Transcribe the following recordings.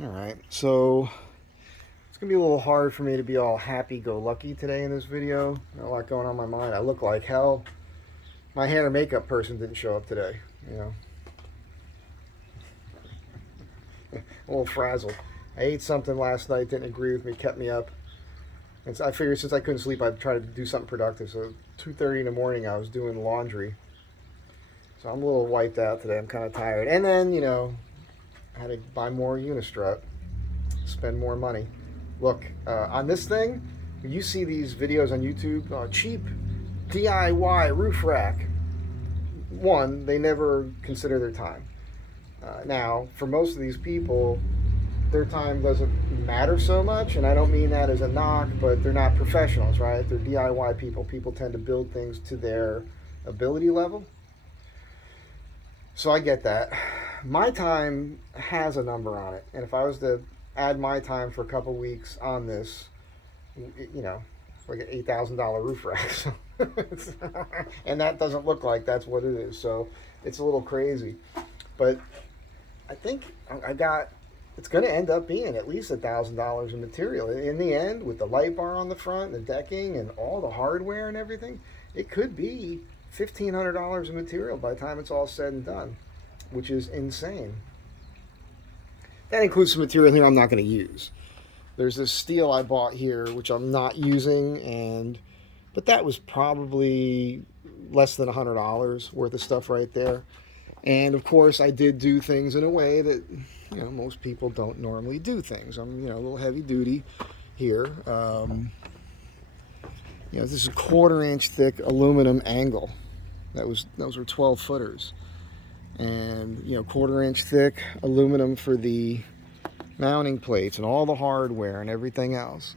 Alright, so it's going to be a little hard for me to be all happy-go-lucky today in this video. Got a lot going on in my mind. I look like hell. My hair and makeup person didn't show up today, you know. A little frazzled. I ate something last night, didn't agree with me, kept me up. And so I figured since I couldn't sleep, I'd try to do something productive. So 2:30 in the morning, I was doing laundry. So I'm a little wiped out today. I'm kind of tired. And then, you know, I had to buy more Unistrut, spend more money. Look, on this thing, you see these videos on YouTube, cheap DIY roof rack. One, they never consider their time. Now, for most of these people, their time doesn't matter so much, and I don't mean that as a knock, but they're not professionals, right? They're DIY people. People tend to build things to their ability level. So I get that. My time has a number on it, and if I was to add my time for a couple weeks on this, you know, it's like an $8,000 roof rack. So and that doesn't look like that's what it is. So it's a little crazy. But I think it's going to end up being at least $1,000 in material. In the end, with the light bar on the front, the decking, and all the hardware and everything, it could be $1,500 in material by the time it's all said and done, which is insane. That includes some material here I'm not going to use. There's this steel I bought here, which I'm not using, but that was probably less than $100 worth of stuff right there. And of course, I did do things in a way that, you know, most people don't normally do things. I'm, you know, a little heavy duty here. You know, this is a 1/4 inch thick aluminum angle. Those were 12 footers. And, you know, 1/4 inch thick aluminum for the mounting plates and all the hardware and everything else.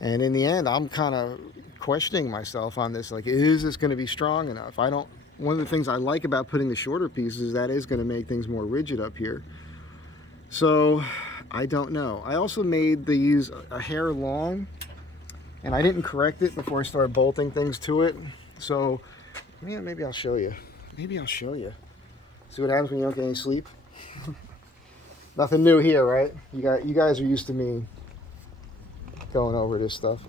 And in the end, I'm kind of questioning myself on this. Like, is this going to be strong enough? One of the things I like about putting the shorter pieces is that is going to make things more rigid up here. So I don't know. I also made these a hair long, and I didn't correct it before I started bolting things to it. So yeah, maybe I'll show you. See what happens when you don't get any sleep? Nothing new here, right? You guys are used to me going over this stuff.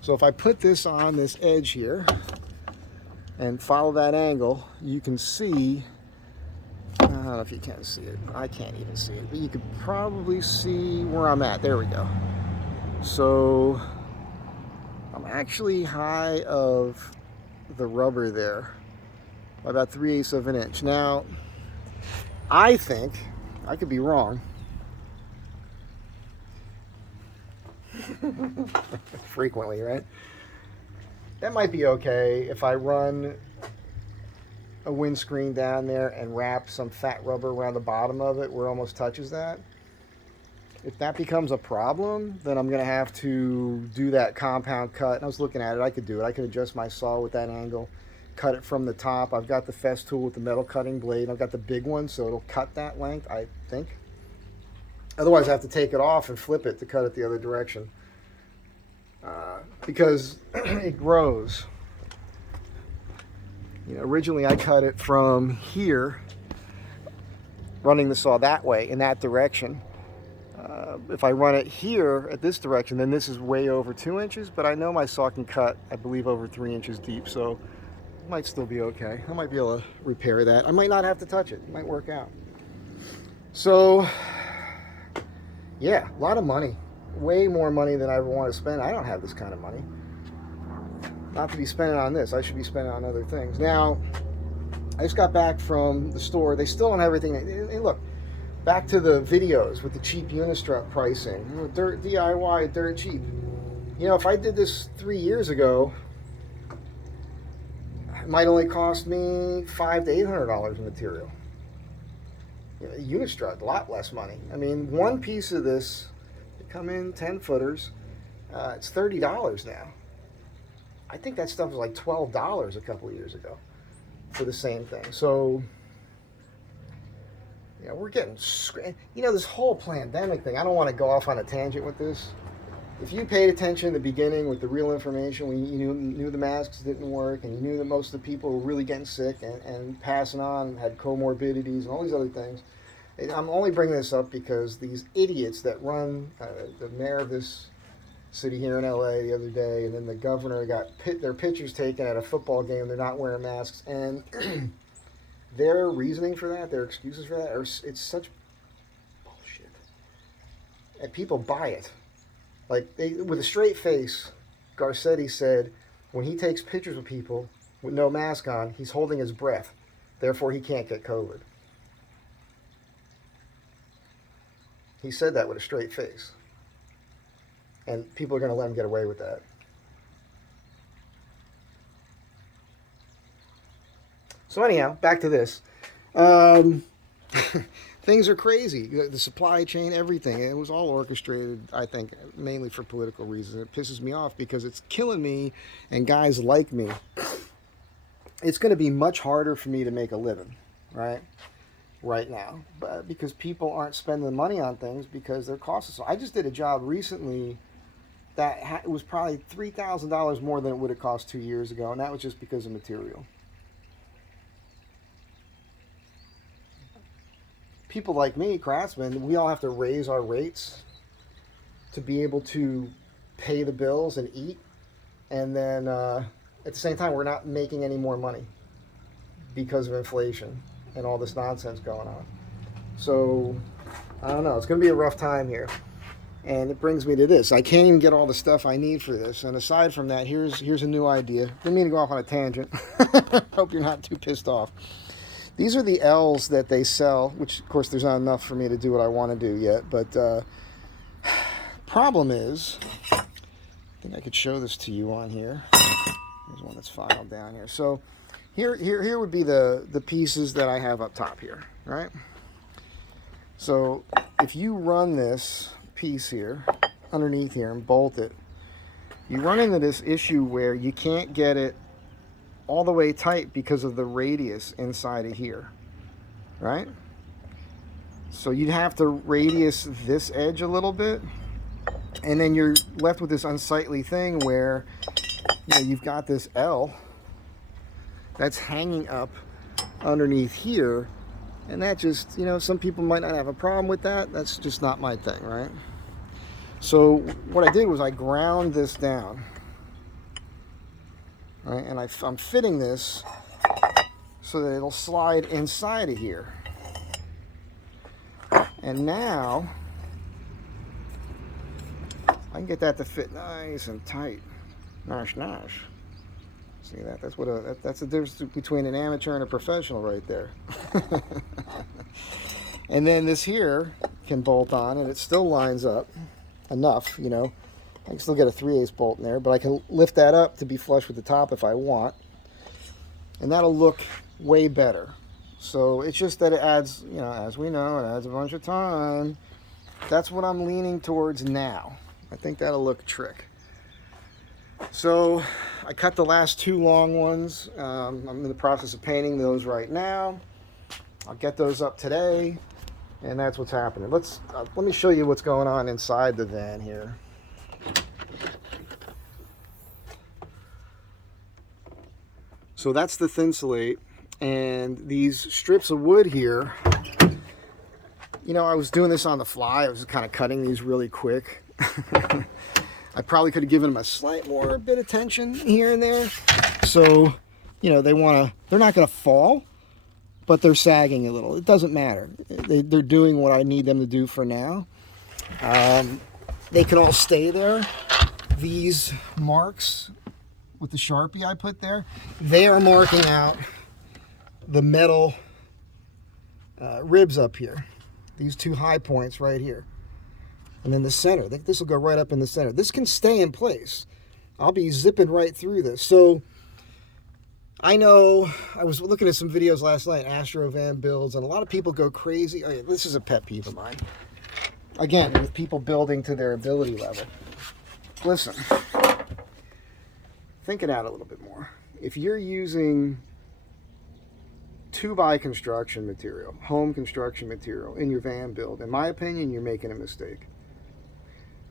So if I put this on this edge here and follow that angle, you can see, I don't know if you can see it. I can't even see it, but you could probably see where I'm at. There we go. So I'm actually high of the rubber there by about 3/8 of an inch. Now, I think, I could be wrong, frequently, right? That might be okay if I run a windscreen down there and wrap some fat rubber around the bottom of it where it almost touches that. If that becomes a problem, then I'm going to have to do that compound cut. And I was looking at it, I could do it. I could adjust my saw with that angle, cut it from the top. I've got the Fest tool with the metal cutting blade. I've got the big one, so it'll cut that length, I think. Otherwise, I have to take it off and flip it to cut it the other direction. Because it grows. You know, originally I cut it from here, running the saw that way, in that direction. If I run it here at this direction, then this is way over 2 inches, but I know my saw can cut, I believe, over 3 inches deep, so it might still be okay. I might be able to repair that. I might not have to touch it. It might work out. So, yeah, a lot of money. Way more money than I ever want to spend. I don't have this kind of money. Not to be spending on this. I should be spending on other things. Now, I just got back from the store. They still don't have everything. Hey, look, back to the videos with the cheap Unistrut pricing. You know, dirt DIY, dirt cheap. You know, if I did this 3 years ago, it might only cost me $500 to $800 in material. You know, Unistrut, a lot less money. I mean, one piece of this, they come in 10 footers. It's $30 now. I think that stuff was like $12 a couple of years ago for the same thing. So, you know, we're getting, you know, this whole pandemic thing, I don't want to go off on a tangent with this. If you paid attention in the beginning with the real information, when you knew the masks didn't work, and you knew that most of the people were really getting sick and passing on, had comorbidities and all these other things, I'm only bringing this up because these idiots that run, the mayor of this city here in LA the other day, and then the governor got their pictures taken at a football game. They're not wearing masks, and their reasoning for that, their excuses for that, it's such bullshit. And people buy it. Like, with a straight face, Garcetti said when he takes pictures with people with no mask on, he's holding his breath. Therefore, he can't get COVID. He said that with a straight face. And people are going to let him get away with that. So anyhow, back to this. Things are crazy. The supply chain, everything. It was all orchestrated, I think, mainly for political reasons. It pisses me off because it's killing me and guys like me. It's going to be much harder for me to make a living, right now. But because people aren't spending the money on things because they're costing. So I just did a job recently that was probably $3,000 more than it would have cost 2 years ago, and that was just because of material. People like me, craftsmen, we all have to raise our rates to be able to pay the bills and eat, and then at the same time we're not making any more money because of inflation and all this nonsense going on. So I don't know, it's going to be a rough time here. And it brings me to this. I can't even get all the stuff I need for this. And aside from that, here's a new idea. Didn't mean to go off on a tangent. Hope you're not too pissed off. These are the L's that they sell, which of course there's not enough for me to do what I want to do yet. But problem is, I think I could show this to you on here. There's one that's filed down here. So here would be the pieces that I have up top here, right? So if you run this piece here underneath here and bolt it, you run into this issue where you can't get it all the way tight because of the radius inside of here, right? So you'd have to radius this edge a little bit, and then you're left with this unsightly thing where you've got this L that's hanging up underneath here, and that just, some people might not have a problem with that. That's just not my thing, right? So what I did was I ground this down, right? And I'm fitting this so that it'll slide inside of here. And now I can get that to fit nice and tight. Nosh. See that? That's the difference between an amateur and a professional right there. And then this here can bolt on, and it still lines up enough, I can still get a 3/8 bolt in there, but I can lift that up to be flush with the top if I want, and that'll look way better. So it's just that it adds, as we know, it adds a bunch of time. That's what I'm leaning towards now. I think that'll look trick. So I cut the last 2 long ones. I'm in the process of painting those right now. I'll get those up today. And that's what's happening. Let me show you what's going on inside the van here. So that's the Thinsulate, and these strips of wood here, I was doing this on the fly. I was kind of cutting these really quick. I probably could have given them a slight more bit of tension here and there. So, they're not going to fall, but they're sagging a little. It doesn't matter. They're doing what I need them to do for now. They can all stay there. These marks with the Sharpie I put there, they are marking out the metal ribs up here. These 2 high points right here. And then the center. This will go right up in the center. This can stay in place. I'll be zipping right through this. So I know I was looking at some videos last night, Astro van builds, and a lot of people go crazy. This is a pet peeve of mine. Again, with people building to their ability level. Listen, think it out a little bit more. If you're using 2-by construction material, home construction material in your van build, in my opinion, you're making a mistake.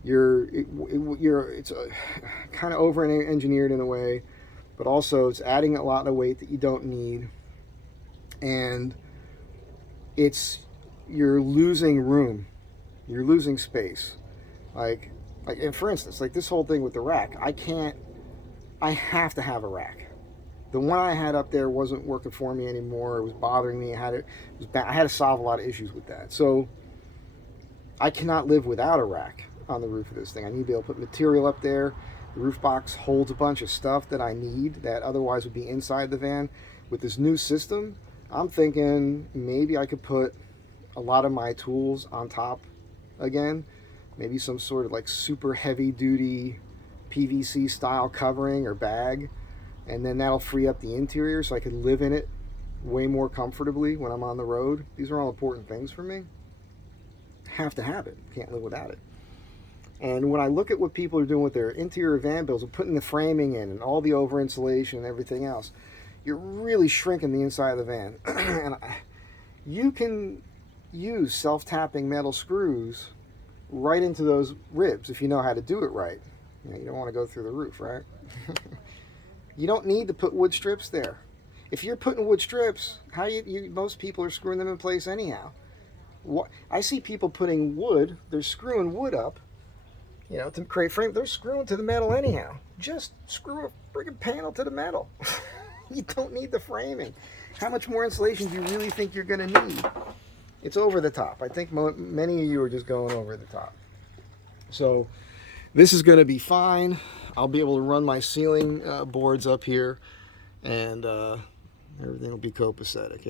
It's kind of over-engineered in a way, but also it's adding a lot of weight that you don't need, and it's you're losing room, you're losing space. Like, and for instance, like this whole thing with the rack, I have to have a rack. The one I had up there wasn't working for me anymore. It was bothering me. I had to solve a lot of issues with that. So I cannot live without a rack on the roof of this thing. I need to be able to put material up there. The roof box holds a bunch of stuff that I need that otherwise would be inside the van. With this new system, I'm thinking maybe I could put a lot of my tools on top again. Maybe some sort of like super heavy duty PVC style covering or bag. And then that'll free up the interior so I could live in it way more comfortably when I'm on the road. These are all important things for me. Have to have it. Can't live without it. And when I look at what people are doing with their interior van builds and putting the framing in and all the over insulation and everything else, you're really shrinking the inside of the van. And you can use self-tapping metal screws right into those ribs if you know how to do it right. You don't want to go through the roof, right? You don't need to put wood strips there. If you're putting wood strips, most people are screwing them in place anyhow. I see people putting wood, they're screwing wood up, to create frame. They're screwing to the metal anyhow. Just screw a friggin' panel to the metal. You don't need the framing. How much more insulation do you really think you're going to need? It's over the top. I think many of you are just going over the top. So this is going to be fine. I'll be able to run my ceiling boards up here, and everything will be copacetic,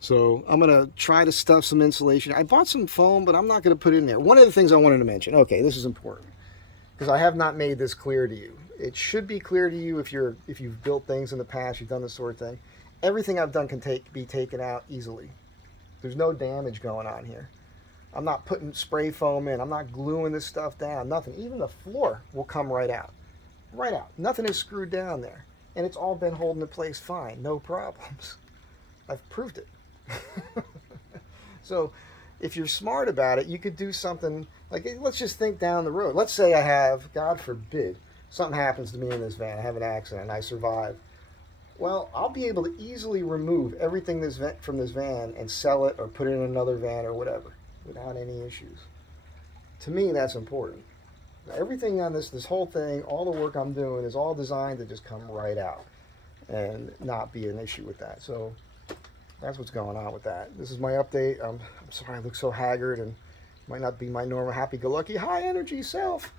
So I'm going to try to stuff some insulation. I bought some foam, but I'm not going to put it in there. One of the things I wanted to mention, okay, this is important, because I have not made this clear to you. It should be clear to you if you've built things in the past, you've done this sort of thing. Everything I've done can be taken out easily. There's no damage going on here. I'm not putting spray foam in. I'm not gluing this stuff down. Nothing. Even the floor will come right out. Right out. Nothing is screwed down there. And it's all been holding in place fine. No problems. I've proved it. So if you're smart about it, you could do something like, let's just think down the road. Let's say I have, God forbid, something happens to me in this van. I have an accident and I survive. Well, I'll be able to easily remove everything from this van and sell it or put it in another van or whatever without any issues. To me, that's important. Everything on this whole thing, all the work I'm doing is all designed to just come right out and not be an issue with that. So that's what's going on with that. This is my update. I'm sorry I look so haggard and might not be my normal happy-go-lucky, high-energy self,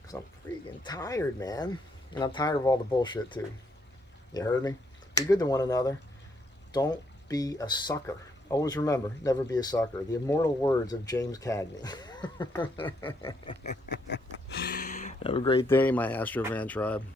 because I'm freaking tired, man. And I'm tired of all the bullshit, too. You heard me? Be good to one another. Don't be a sucker. Always remember, never be a sucker. The immortal words of James Cagney. Have a great day, my Astro Van tribe.